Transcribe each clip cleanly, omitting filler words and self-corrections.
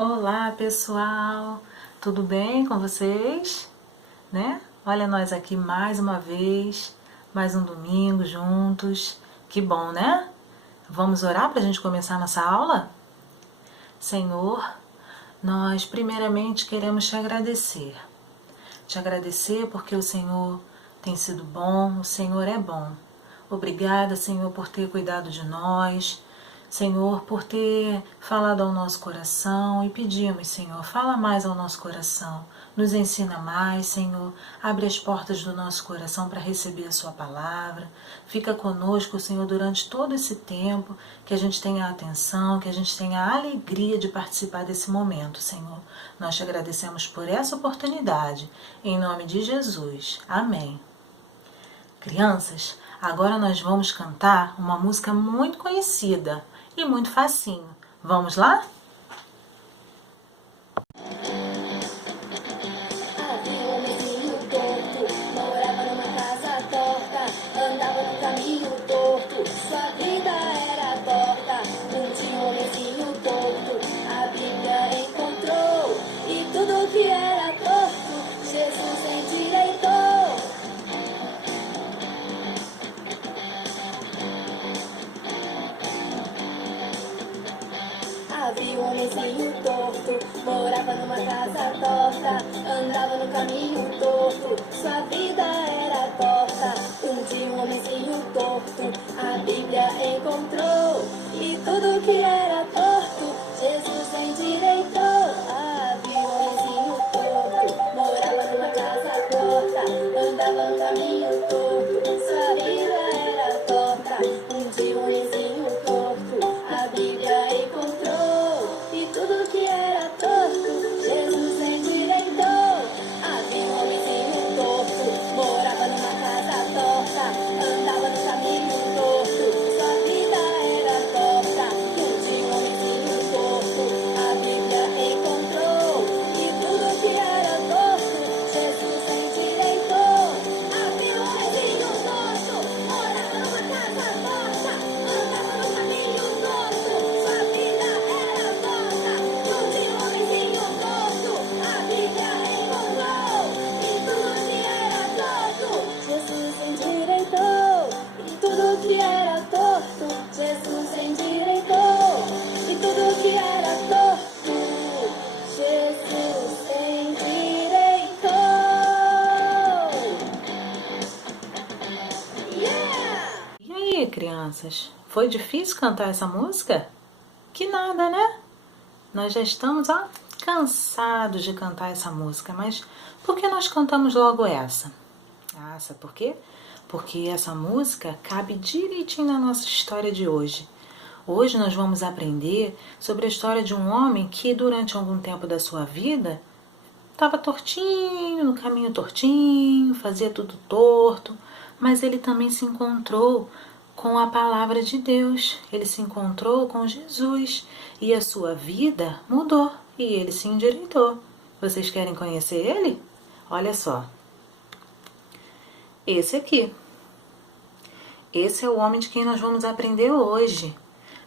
Olá pessoal, tudo bem com vocês? Olha nós aqui mais uma vez, mais um domingo juntos, que bom, né? Vamos orar para a gente começar nossa aula? Senhor, nós primeiramente queremos te agradecer. Te agradecer porque o Senhor tem sido bom, o Senhor é bom. Obrigada, Senhor, por ter cuidado de nós, Senhor, por ter falado ao nosso coração e pedimos, Senhor, fala mais ao nosso coração, nos ensina mais, Senhor, abre as portas do nosso coração para receber a sua palavra, fica conosco, Senhor, durante todo esse tempo, que a gente tenha atenção, que a gente tenha a alegria de participar desse momento, Senhor. Nós te agradecemos por essa oportunidade, em nome de Jesus. Amém. Crianças, agora nós vamos cantar uma música muito conhecida e muito facinho. Vamos lá? Havia um homenzinho torto, morava numa casa torta, andava no caminho torto, sua vida era torta. Um dia um homenzinho torto, a Bíblia encontrou, e tudo que era torto, Jesus endireitou. Havia um homenzinho torto, morava numa casa torta, andava no caminho torto, sua vida era torta. Um dia um homenzinho torto, a Bíblia encontrou, e tudo que era torto, Jesus endireitou. Havia um homenzinho torto, morava numa casa torta, andava no caminho torto, sua vida era torta. Um dia um homenzinho torto, a Bíblia encontrou, e tudo que era torto, Jesus endireitou. Havia um homenzinho torto, morava numa casa torta, andava no caminho torto, sua vida era torta. Um dia um homenzinho torto, a Bíblia encontrou, e tudo que era torto, Jesus endireitou. Havia um homenzinho torto, morava numa casa torta, andava no caminho torto, sua vida era torta. Um dia um homenzinho torto, a Bíblia encontrou, e tudo que era torto, Jesus endireitou. E tudo que era torto, Jesus endireitou. E tudo que era torto, Jesus endireitou. Yeah! E aí, crianças? Foi difícil cantar essa música? Que nada, né? Nós já estamos cansados de cantar essa música, mas por que nós cantamos logo essa? Ah, sabe por quê? Porque essa música cabe direitinho na nossa história de hoje. Hoje nós vamos aprender sobre a história de um homem que durante algum tempo da sua vida estava tortinho, no caminho tortinho, fazia tudo torto, mas ele também se encontrou com a palavra de Deus, ele se encontrou com Jesus e a sua vida mudou e ele se endireitou. Vocês querem conhecer ele? Olha só. Esse aqui. Esse é o homem de quem nós vamos aprender hoje.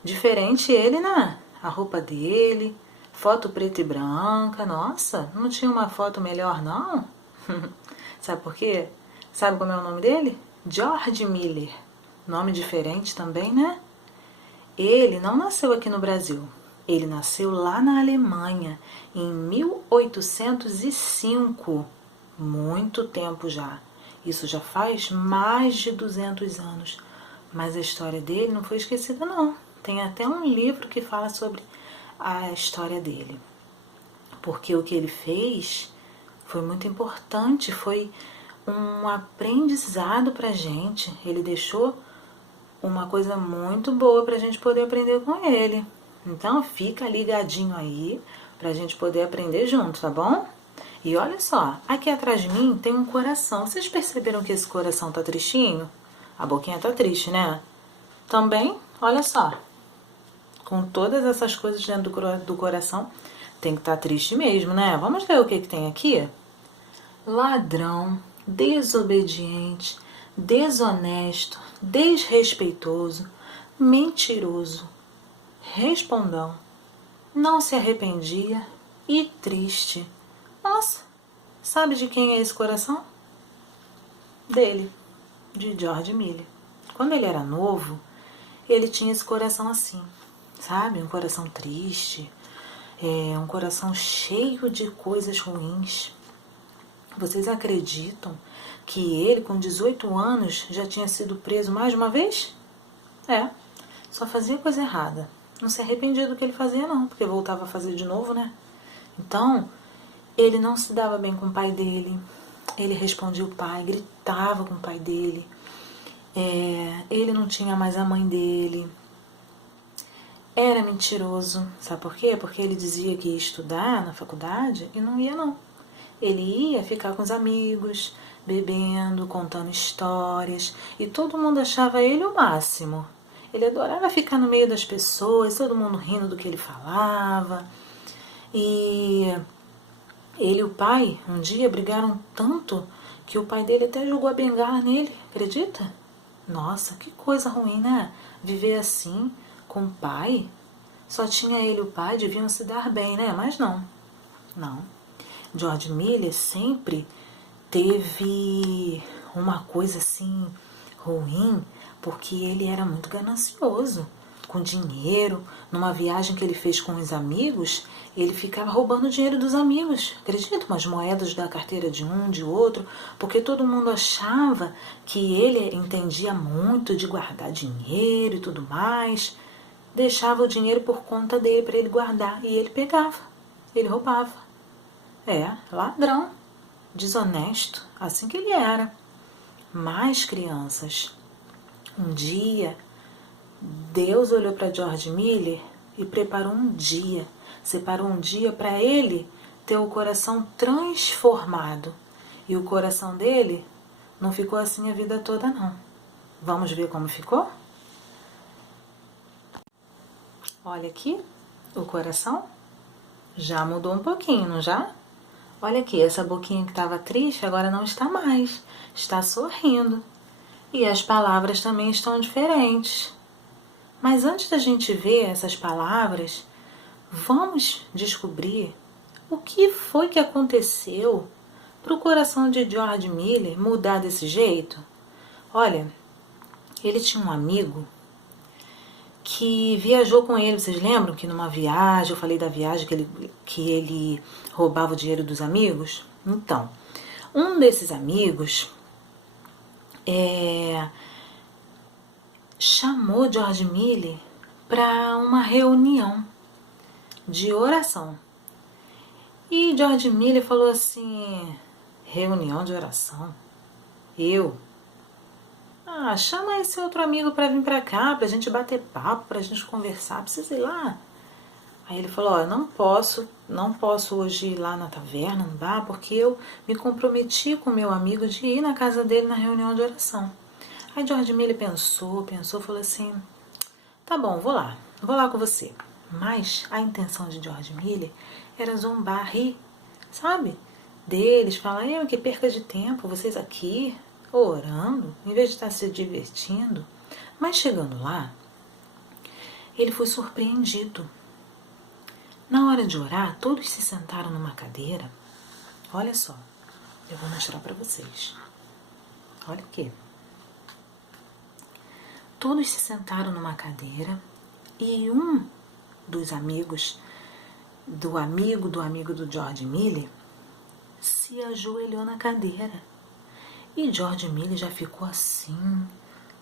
Diferente ele, né? A roupa dele, foto preta e branca. Nossa, não tinha uma foto melhor, não? Sabe por quê? Sabe como é o nome dele? George Miller. Nome diferente também, né? Ele não nasceu aqui no Brasil. Ele nasceu lá na Alemanha, em 1805. Muito tempo já. Isso já faz mais de 200 anos. Mas a história dele não foi esquecida, não. Tem até um livro que fala sobre a história dele. Porque o que ele fez foi muito importante, foi um aprendizado pra gente. Ele deixou uma coisa muito boa pra gente poder aprender com ele. Então fica ligadinho aí pra gente poder aprender junto, tá bom? E olha só, aqui atrás de mim tem um coração. Vocês perceberam que esse coração tá tristinho? A boquinha tá triste, né? Também, olha só, com todas essas coisas dentro do coração, tem que estar triste mesmo, né? Vamos ver o que tem aqui? Ladrão, desobediente, desonesto, desrespeitoso, mentiroso, respondão. não se arrependia e triste. Nossa, sabe de quem é esse coração? Dele, de George Miller. Quando ele era novo, ele tinha esse coração assim, sabe? Um coração triste, um coração cheio de coisas ruins. Vocês acreditam que ele, com 18 anos, já tinha sido preso mais de uma vez? Só fazia coisa errada. Não se arrependia do que ele fazia, não, porque voltava a fazer de novo, né? Então, ele não se dava bem com o pai dele. Ele respondia o pai, gritava com o pai dele. Ele não tinha mais a mãe dele. Era mentiroso. Sabe por quê? Porque ele dizia que ia estudar na faculdade e não ia, não. Ele ia ficar com os amigos, bebendo, contando histórias, e todo mundo achava ele o máximo. Ele adorava ficar no meio das pessoas, todo mundo rindo do que ele falava. E ele e o pai, um dia, brigaram tanto que o pai dele até jogou a bengala nele, acredita? Nossa, que coisa ruim, né? Viver assim, com o pai. Só tinha ele e o pai, deviam se dar bem, né? Mas não. George Miller sempre teve uma coisa assim ruim, porque ele era muito ganancioso com dinheiro. Numa viagem que ele fez com os amigos, ele ficava roubando o dinheiro dos amigos, acredita? Umas moedas da carteira de um, de outro, porque todo mundo achava que ele entendia muito de guardar dinheiro e tudo mais. Deixava o dinheiro por conta dele para ele guardar, e ele pegava, ele roubava. Ladrão, desonesto, assim que ele era. Mas, crianças, um dia, Deus olhou para George Miller e separou um dia para ele ter o coração transformado. E o coração dele não ficou assim a vida toda, não. Vamos ver como ficou? Olha aqui, o coração já mudou um pouquinho, não já? Olha aqui, essa boquinha que estava triste agora não está mais, está sorrindo. E as palavras também estão diferentes. Mas antes da gente ver essas palavras, vamos descobrir o que foi que aconteceu para o coração de George Miller mudar desse jeito. Olha, ele tinha um amigo que viajou com ele. Vocês lembram que numa viagem, eu falei da viagem que ele roubava o dinheiro dos amigos? Então, um desses amigos chamou George Miller para uma reunião de oração. E George Miller falou assim: reunião de oração? Chama esse outro amigo para vir para cá, pra gente bater papo, pra gente conversar, precisa ir lá. Aí ele falou: não posso hoje ir lá na taverna, não dá, porque eu me comprometi com meu amigo de ir na casa dele na reunião de oração. Aí George Miller pensou, falou assim: tá bom, vou lá com você. Mas a intenção de George Miller era zombar, rir, sabe? Deles, falar: que perca de tempo, vocês aqui orando, em vez de estar se divertindo. Mas chegando lá, ele foi surpreendido. Na hora de orar, todos se sentaram numa cadeira. Olha só, eu vou mostrar para vocês. Olha aqui. Todos se sentaram numa cadeira e um dos amigos, do amigo do George Miller, se ajoelhou na cadeira. E George Miller já ficou assim.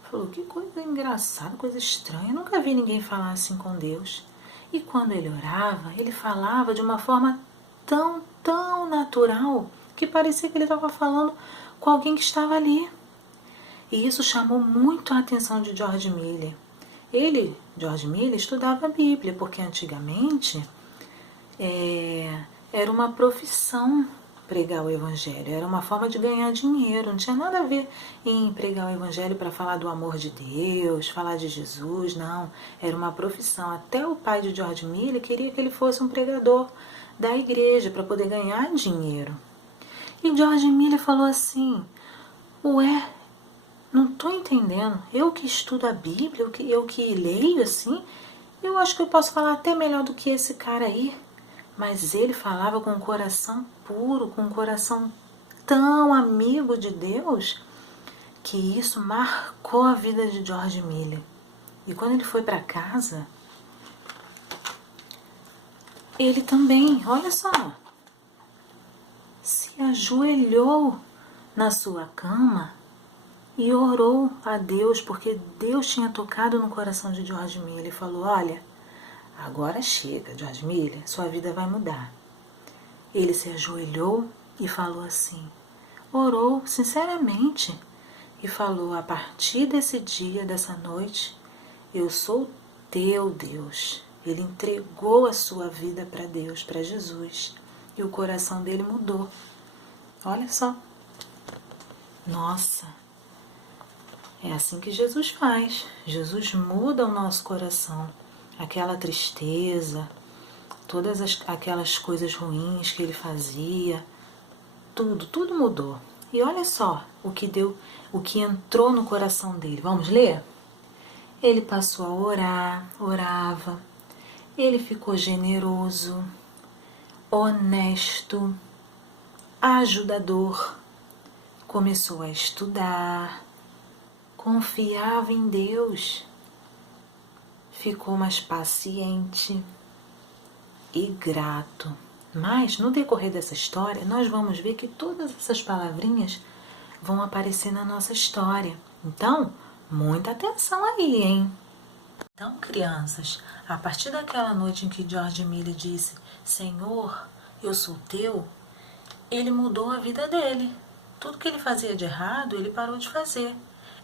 Falou: que coisa engraçada, coisa estranha. Eu nunca vi ninguém falar assim com Deus. E quando ele orava, ele falava de uma forma tão natural que parecia que ele estava falando com alguém que estava ali. E isso chamou muito a atenção de George Miller. George Miller, estudava a Bíblia, porque antigamente era uma profissão pregar o Evangelho, era uma forma de ganhar dinheiro, não tinha nada a ver em pregar o Evangelho para falar do amor de Deus, falar de Jesus, não, era uma profissão. Até o pai de George Miller queria que ele fosse um pregador da igreja para poder ganhar dinheiro. E George Miller falou assim: não estou entendendo, eu que estudo a Bíblia, eu que leio assim, Eu acho que eu posso falar até melhor do que esse cara aí. Mas ele falava com um coração puro, com um coração tão amigo de Deus, que isso marcou a vida de George Miller. E quando ele foi para casa, ele também, olha só, se ajoelhou na sua cama e orou a Deus, porque Deus tinha tocado no coração de George Miller e falou: olha, agora chega, George Miller, sua vida vai mudar. Ele se ajoelhou e falou assim, orou sinceramente e falou: a partir desse dia, dessa noite, eu sou teu Deus. Ele entregou a sua vida para Deus, para Jesus, e o coração dele mudou. Olha só. Nossa, é assim que Jesus faz. Jesus muda o nosso coração. Aquela tristeza, todas aquelas coisas ruins que ele fazia, tudo mudou. E olha só o que entrou no coração dele. Vamos ler? Ele passou a orar, orava. Ele ficou generoso, honesto, ajudador. Começou a estudar, confiava em Deus. Ficou mais paciente e grato. Mas, no decorrer dessa história, nós vamos ver que todas essas palavrinhas vão aparecer na nossa história. Então, muita atenção aí, hein? Então, crianças, a partir daquela noite em que George Miller disse: Senhor, eu sou teu, ele mudou a vida dele. Tudo que ele fazia de errado, ele parou de fazer.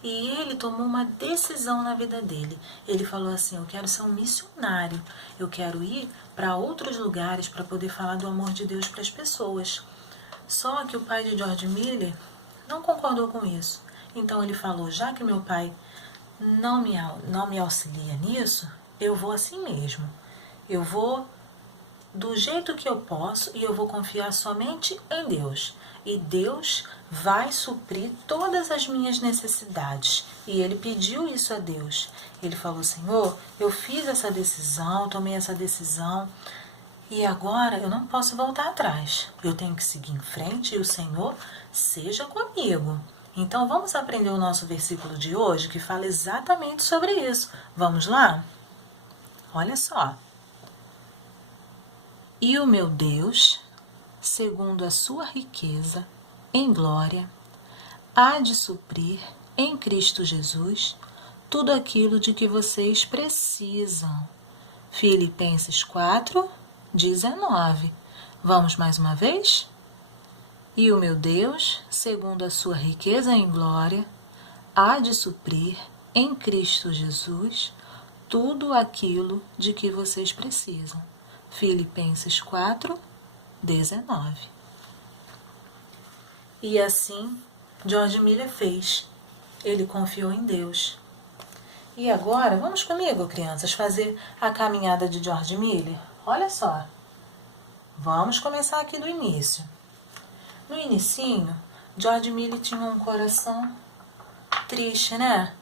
E ele tomou uma decisão na vida dele. Ele falou assim: eu quero ser um missionário. Eu quero ir para outros lugares para poder falar do amor de Deus para as pessoas. Só que o pai de George Miller não concordou com isso. Então ele falou: já que meu pai não me auxilia nisso, eu vou assim mesmo. Eu vou do jeito que eu posso e eu vou confiar somente em Deus. E Deus vai suprir todas as minhas necessidades. E ele pediu isso a Deus. Ele falou: Senhor, eu fiz essa decisão, tomei essa decisão, e agora eu não posso voltar atrás. Eu tenho que seguir em frente e o Senhor seja comigo. Então vamos aprender o nosso versículo de hoje, que fala exatamente sobre isso. Vamos lá? Olha só. E o meu Deus, segundo a sua riqueza em glória, há de suprir em Cristo Jesus tudo aquilo de que vocês precisam. Filipenses 4:19. Vamos mais uma vez? E o meu Deus, segundo a sua riqueza em glória, há de suprir em Cristo Jesus tudo aquilo de que vocês precisam. Filipenses 4:19. E assim George Miller fez. Ele confiou em Deus. E agora, vamos comigo, crianças, fazer a caminhada de George Miller? Olha só. Vamos começar aqui do início. No inicinho, George Miller tinha um coração triste, né?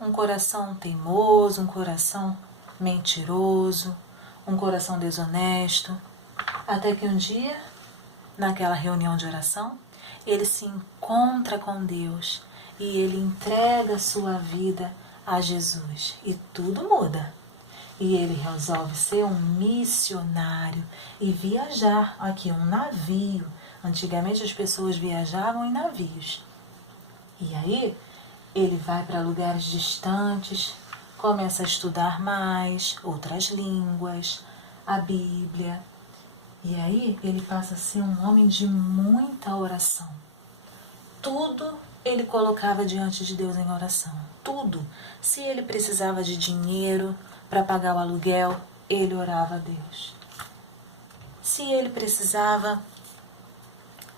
Um coração teimoso, um coração mentiroso, um coração desonesto. Até que um dia, naquela reunião de oração, ele se encontra com Deus e ele entrega a sua vida a Jesus. E tudo muda. E ele resolve ser um missionário e viajar. Aqui, um navio. Antigamente as pessoas viajavam em navios. E aí ele vai para lugares distantes, começa a estudar mais outras línguas, a Bíblia. E aí ele passa a ser um homem de muita oração. Tudo ele colocava diante de Deus em oração. Tudo. Se ele precisava de dinheiro para pagar o aluguel, ele orava a Deus. Se ele precisava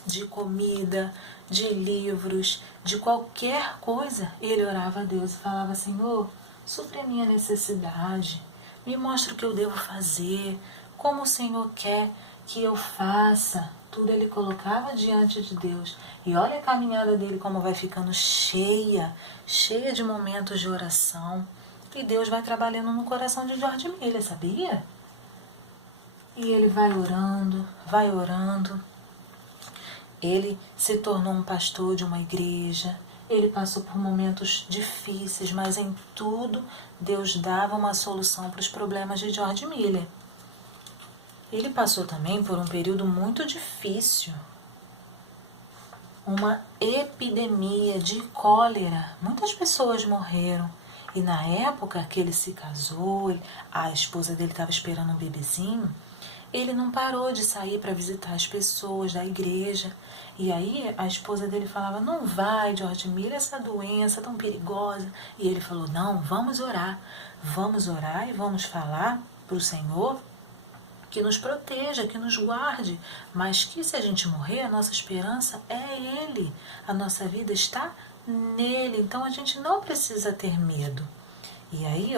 de comida, de livros, de qualquer coisa, ele orava a Deus e falava: Senhor, supre a minha necessidade, me mostra o que eu devo fazer, como o Senhor quer que eu faça. Tudo ele colocava diante de Deus. E olha a caminhada dele como vai ficando cheia de momentos de oração. E Deus vai trabalhando no coração de George Miller, sabia? E ele vai orando, vai orando. Ele se tornou um pastor de uma igreja. Ele passou por momentos difíceis, mas em tudo Deus dava uma solução para os problemas de George Miller. Ele passou também por um período muito difícil. Uma epidemia de cólera. Muitas pessoas morreram. E na época que ele se casou, a esposa dele estava esperando um bebezinho, ele não parou de sair para visitar as pessoas da igreja. E aí a esposa dele falava, não vai, George Miller, essa doença tão perigosa. E ele falou, não, vamos orar e vamos falar para o Senhor que nos proteja, que nos guarde, mas que se a gente morrer, a nossa esperança é Ele, a nossa vida está nele, então a gente não precisa ter medo. E aí,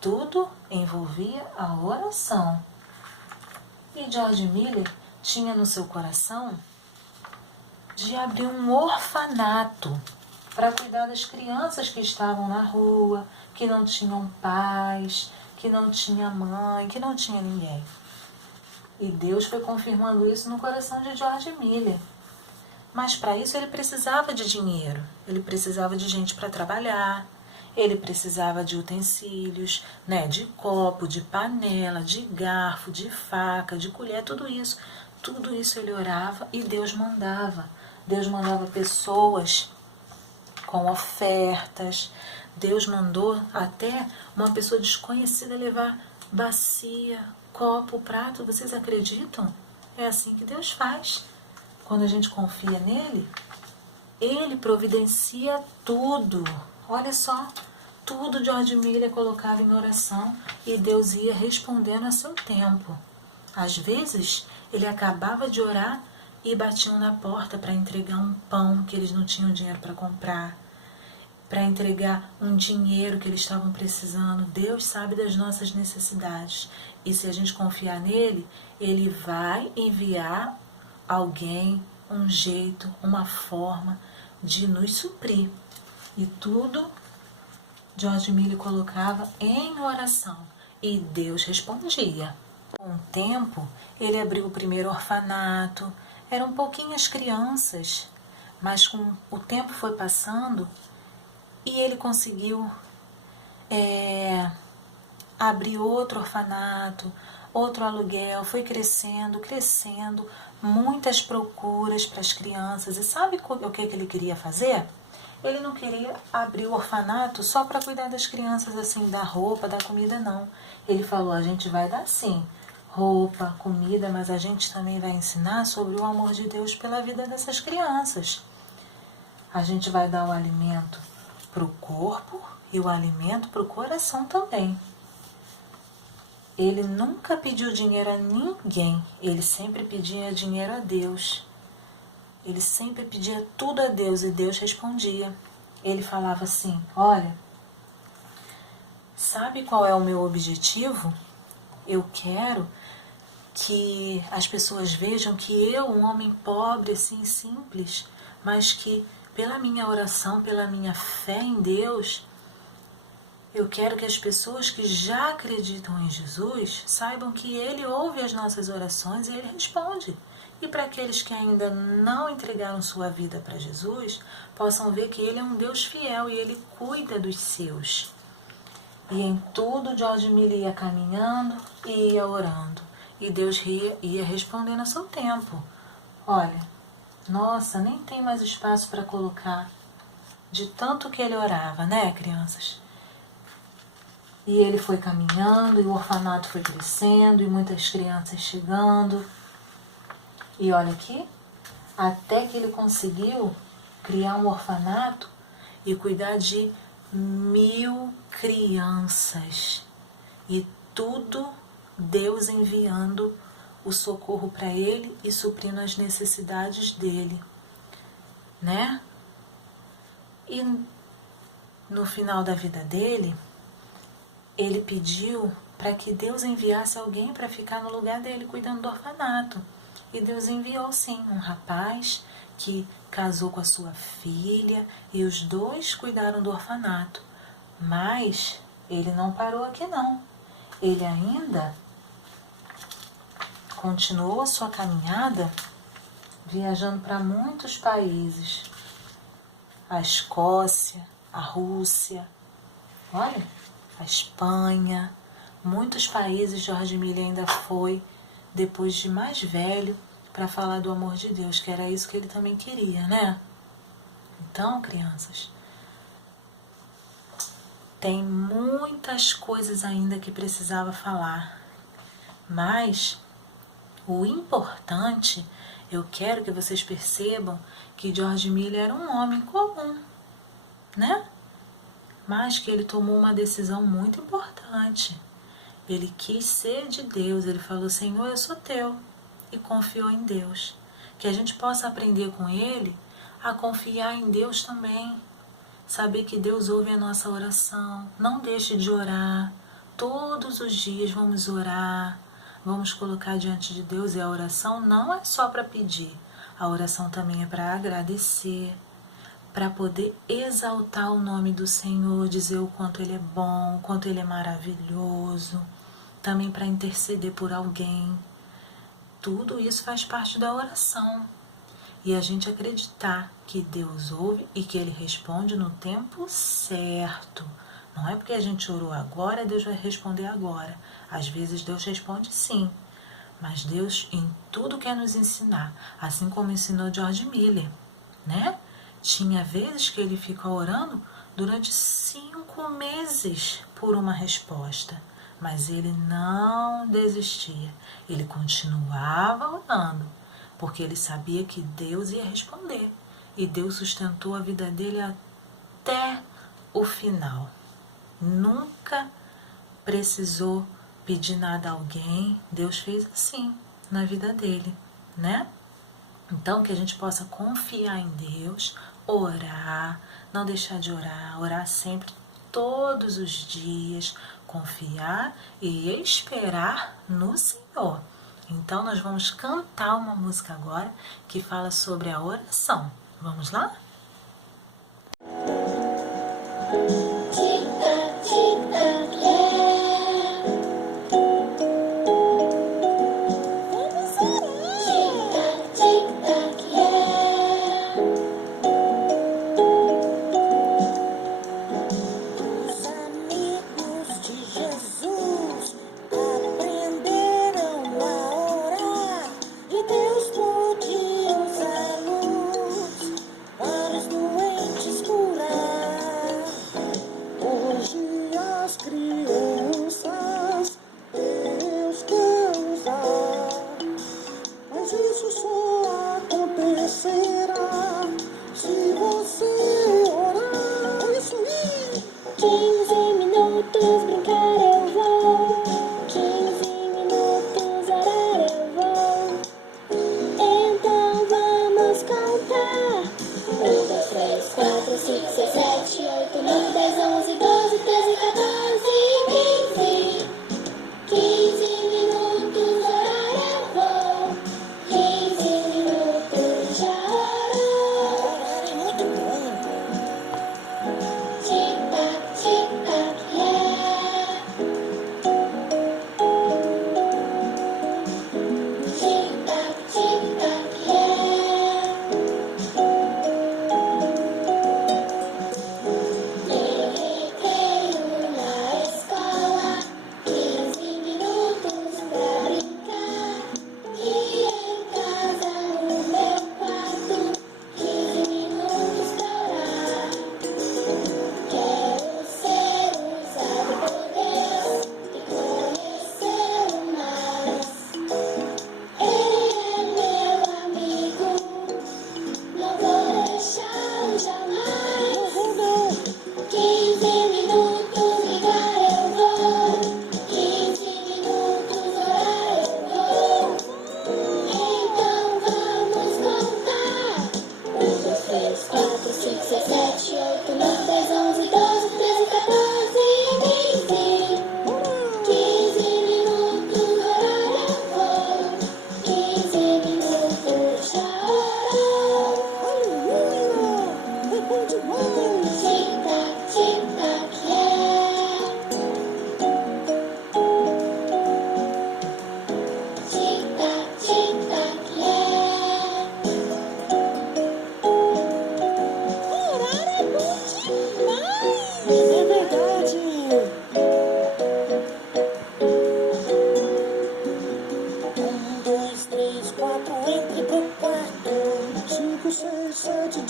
tudo envolvia a oração. E George Miller tinha no seu coração de abrir um orfanato para cuidar das crianças que estavam na rua, que não tinham pais, que não tinha mãe, que não tinha ninguém. E Deus foi confirmando isso no coração de George Miller. Mas para isso ele precisava de dinheiro, ele precisava de gente para trabalhar, ele precisava de utensílios, de copo, de panela, de garfo, de faca, de colher, tudo isso. Tudo isso ele orava e Deus mandava. Deus mandava pessoas com ofertas. Deus mandou até uma pessoa desconhecida levar bacia, copo, prato. Vocês acreditam? É assim que Deus faz. Quando a gente confia nele, ele providencia tudo. Olha só, tudo George Miller colocava em oração e Deus ia respondendo a seu tempo. Às vezes, ele acabava de orar e batiam na porta para entregar um pão que eles não tinham dinheiro para comprar, para entregar um dinheiro que eles estavam precisando. Deus sabe das nossas necessidades. E se a gente confiar nele, ele vai enviar alguém, um jeito, uma forma de nos suprir. E tudo George Miller colocava em oração e Deus respondia. Com o tempo, ele abriu o primeiro orfanato. Eram pouquinhas crianças, mas com o tempo foi passando e ele conseguiu abrir outro orfanato, outro aluguel, foi crescendo, muitas procuras para as crianças. E sabe o que ele queria fazer? Ele não queria abrir o orfanato só para cuidar das crianças, assim, da roupa, da comida, não. Ele falou, a gente vai dar sim, roupa, comida, mas a gente também vai ensinar sobre o amor de Deus pela vida dessas crianças. A gente vai dar o alimento para o corpo e o alimento para o coração também. Ele nunca pediu dinheiro a ninguém, ele sempre pedia dinheiro a Deus. Ele sempre pedia tudo a Deus e Deus respondia. Ele falava assim, olha, sabe qual é o meu objetivo? Eu quero que as pessoas vejam que eu, um homem pobre, assim, simples, mas que pela minha oração, pela minha fé em Deus, eu quero que as pessoas que já acreditam em Jesus saibam que Ele ouve as nossas orações e Ele responde. E para aqueles que ainda não entregaram sua vida para Jesus, possam ver que Ele é um Deus fiel e Ele cuida dos seus. E em tudo George Miller ia caminhando e ia orando. E Deus ia respondendo a seu tempo. Olha, nossa, nem tem mais espaço para colocar de tanto que ele orava, né, crianças? E ele foi caminhando, e o orfanato foi crescendo, e muitas crianças chegando. E olha aqui, até que ele conseguiu criar um orfanato e cuidar de 1000 crianças. E tudo Deus enviando o socorro para ele e suprindo as necessidades dele, né? E no final da vida dele, ele pediu para que Deus enviasse alguém para ficar no lugar dele cuidando do orfanato. E Deus enviou sim um rapaz que casou com a sua filha e os dois cuidaram do orfanato. Mas ele não parou aqui não. Ele ainda continuou a sua caminhada viajando para muitos países. A Escócia, a Rússia, olha, a Espanha, muitos países George Miller ainda foi, depois de mais velho, para falar do amor de Deus, que era isso que ele também queria, né? Então, crianças, tem muitas coisas ainda que precisava falar, mas o importante, eu quero que vocês percebam que George Miller era um homem comum, né? Mas que ele tomou uma decisão muito importante. Ele quis ser de Deus, ele falou, Senhor, eu sou teu, e confiou em Deus. Que a gente possa aprender com ele a confiar em Deus também. Saber que Deus ouve a nossa oração. Não deixe de orar. Todos os dias vamos orar. Vamos colocar diante de Deus. E a oração não é só para pedir. A oração também é para agradecer. Para poder exaltar o nome do Senhor. Dizer o quanto Ele é bom, o quanto Ele é maravilhoso. Também para interceder por alguém. Tudo isso faz parte da oração. E a gente acreditar que Deus ouve e que Ele responde no tempo certo. Não é porque a gente orou agora, Deus vai responder agora. Às vezes Deus responde sim, mas Deus em tudo quer nos ensinar, assim como ensinou George Miller, né? Tinha vezes que ele ficou orando durante 5 meses por uma resposta, mas ele não desistia, ele continuava orando, porque ele sabia que Deus ia responder. E Deus sustentou a vida dele até o final. Nunca precisou pedir nada a alguém. Deus fez assim na vida dele, né? Então, que a gente possa confiar em Deus, orar, não deixar de orar, orar sempre, todos os dias, confiar e esperar no Senhor. Então, nós vamos cantar uma música agora que fala sobre a oração. Vamos lá? Tic-tac, tic-tac, yeah. Vamos orar. Tic-tac, tic-tac, yeah. Os amigos de Jesus aprenderam a orar e Deus pôde usá-los para os doentes curar. Hoje as crianças Deus quer usar, mas isso só acontecerá se você orar. É isso aí! 15 minutos brincar eu vou, 15 minutos orar eu vou. Então vamos contar. 1, 2, 3, 4, 5, 6, 7, 8, 9, 10, 11, 12, 13, 14, 15. 15 minutos orar eu vou, 15 minutos já orou. Orar é muito bom. Tic-tac, tic-tac, yeah. Tic-tac, tic-tac, yeah. Tem recreio na escola, 15 minutos pra brincar. E em casa, no meu quarto, 15 minutos pra orar. Quero ser usado por Deus e conhecê-lo mais. Ele é meu amigo, não vou deixá-lo jamais. Não vou não. 15 minutos ligar eu vou, 15 minutos orar eu vou. Então vamos contar. 1, 2, 3, 4, 5, 6, 7, 8, 9, 10, 11, 12, 13, 14, 15. 15 minutos orar eu vou, 15 minutos já orou. Aleluia! É bom demais! Tic-tac, tic-tac, yeah.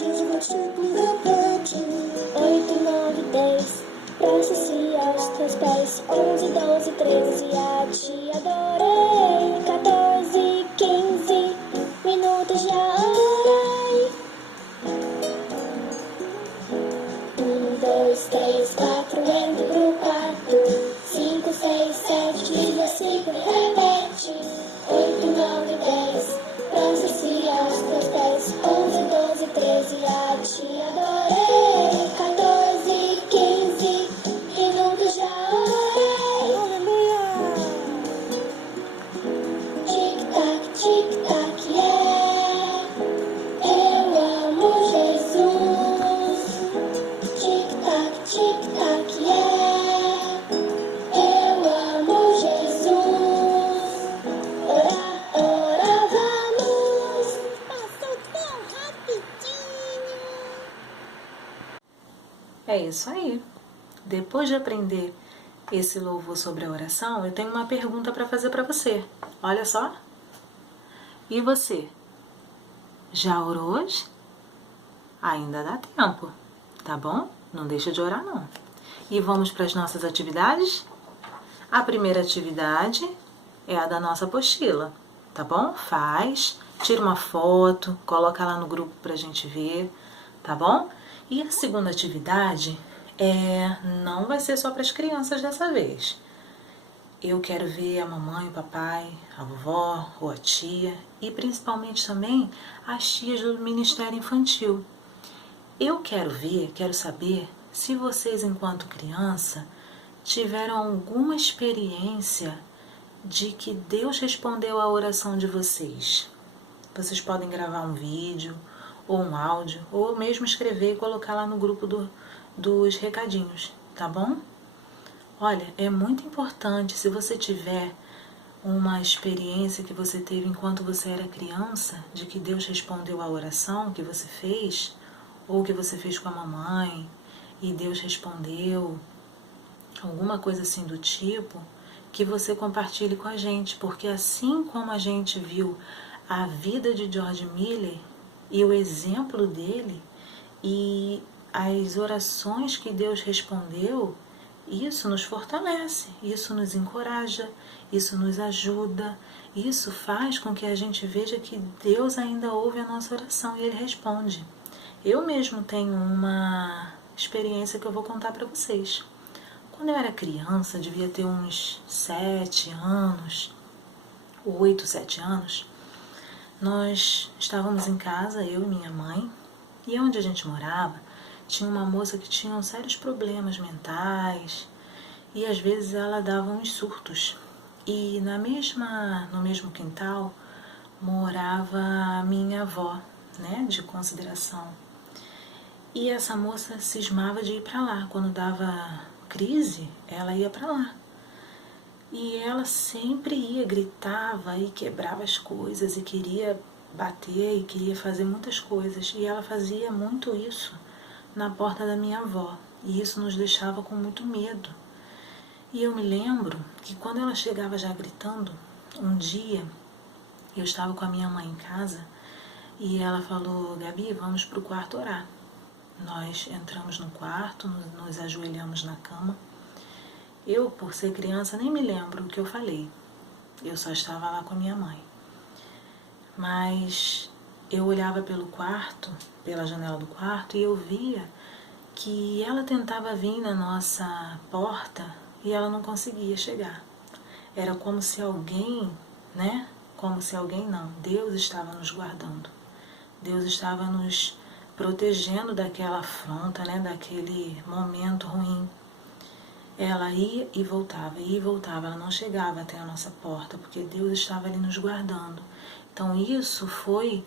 diz o versículo, repete. 8, 9, 10, prostre-se aos teus pés. 11, 12, 13, a ti adorei. 14, 15 minutos já orei. 1, 2, 3, 4, entro pro quarto. 5, 6, 7, diz versículo, repete. 8, 9, 10, prostre-se aos teus pés. 11, 12, 13, a ti adorei. 14, 15 minutos já orei. Aleluia! Tic-tac, tic-tac, yeah. Eu amo Jesus. Tic-tac, tic-tac, yeah. Eu amo Jesus. Ora, ora, vamos. Passou tão rapidinho. É isso aí. Depois de aprender esse louvor sobre a oração, eu tenho uma pergunta para fazer para você. Olha só. E você? Já orou hoje? Ainda dá tempo, tá bom? Não deixa de orar, não. E vamos para as nossas atividades? A primeira atividade é a da nossa apostila, tá bom? Faz, tira uma foto, coloca lá no grupo pra gente ver, tá bom? E a segunda atividade não vai ser só para as crianças dessa vez. Eu quero ver a mamãe, o papai, a vovó ou a tia e principalmente também as tias do Ministério Infantil. Eu quero saber se vocês, enquanto criança, tiveram alguma experiência de que Deus respondeu à oração de vocês. Vocês podem gravar um vídeo ou um áudio, ou mesmo escrever e colocar lá no grupo dos recadinhos, tá bom? Olha, é muito importante, se você tiver uma experiência que você teve enquanto você era criança, de que Deus respondeu à oração que você fez, ou que você fez com a mamãe, e Deus respondeu, alguma coisa assim do tipo, que você compartilhe com a gente, porque assim como a gente viu a vida de George Miller e o exemplo dele e as orações que Deus respondeu, isso nos fortalece, isso nos encoraja, isso nos ajuda, isso faz com que a gente veja que Deus ainda ouve a nossa oração e Ele responde. Eu mesmo tenho uma experiência que eu vou contar para vocês. Quando eu era criança, devia ter uns 7 anos, 8, 7 anos, nós estávamos em casa, eu e minha mãe, e onde a gente morava, tinha uma moça que tinha sérios problemas mentais, e às vezes ela dava uns surtos. E no mesmo quintal morava a minha avó, né, de consideração. E essa moça cismava de ir para lá. Quando dava crise, ela ia para lá. E ela sempre ia, gritava e quebrava as coisas e queria bater e queria fazer muitas coisas. E ela fazia muito isso na porta da minha avó. E isso nos deixava com muito medo. E eu me lembro que quando ela chegava já gritando, um dia eu estava com a minha mãe em casa e ela falou: Gabi, vamos para o quarto orar. Nós entramos no quarto, nos ajoelhamos na cama. Eu, por ser criança, nem me lembro o que eu falei. Eu só estava lá com a minha mãe. Mas eu olhava pelo quarto, pela janela do quarto, e eu via que ela tentava vir na nossa porta e ela não conseguia chegar. Era como se alguém, né? Como se alguém não. Deus estava nos guardando. Deus estava nos protegendo daquela afronta, né? Daquele momento ruim. Ela ia e voltava, ela não chegava até a nossa porta, porque Deus estava ali nos guardando. Então isso foi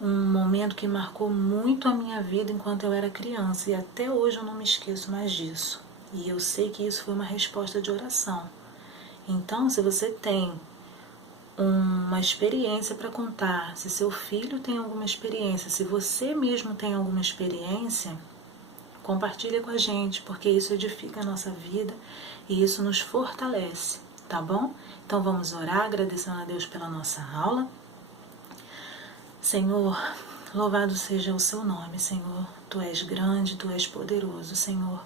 um momento que marcou muito a minha vida enquanto eu era criança, e até hoje eu não me esqueço mais disso. E eu sei que isso foi uma resposta de oração. Então, se você tem uma experiência para contar, se seu filho tem alguma experiência, se você mesmo tem alguma experiência, compartilha com a gente, porque isso edifica a nossa vida e isso nos fortalece, tá bom? Então vamos orar, agradecendo a Deus pela nossa aula. Senhor, Louvado seja o seu nome, Senhor. Tu és grande, tu és poderoso, Senhor.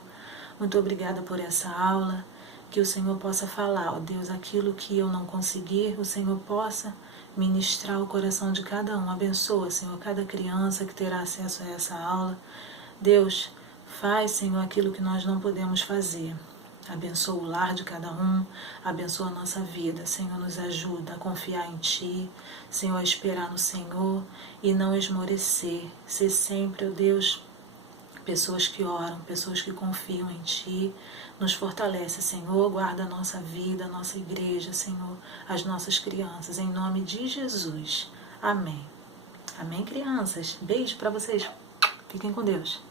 Muito obrigada por essa aula. Que o Senhor possa falar, ó Deus, aquilo que eu não conseguir, o Senhor possa ministrar o coração de cada um. Abençoa, Senhor, cada criança que terá acesso a essa aula. Deus, faz, Senhor, aquilo que nós não podemos fazer. Abençoa o lar de cada um, abençoa a nossa vida. Senhor, nos ajuda a confiar em Ti, Senhor, a esperar no Senhor e não esmorecer. Ser sempre, ó Deus, pessoas que oram, pessoas que confiam em Ti. Nos fortalece, Senhor, guarda a nossa vida, a nossa igreja, Senhor, as nossas crianças, em nome de Jesus. Amém. Amém, crianças. Beijo para vocês. Fiquem com Deus.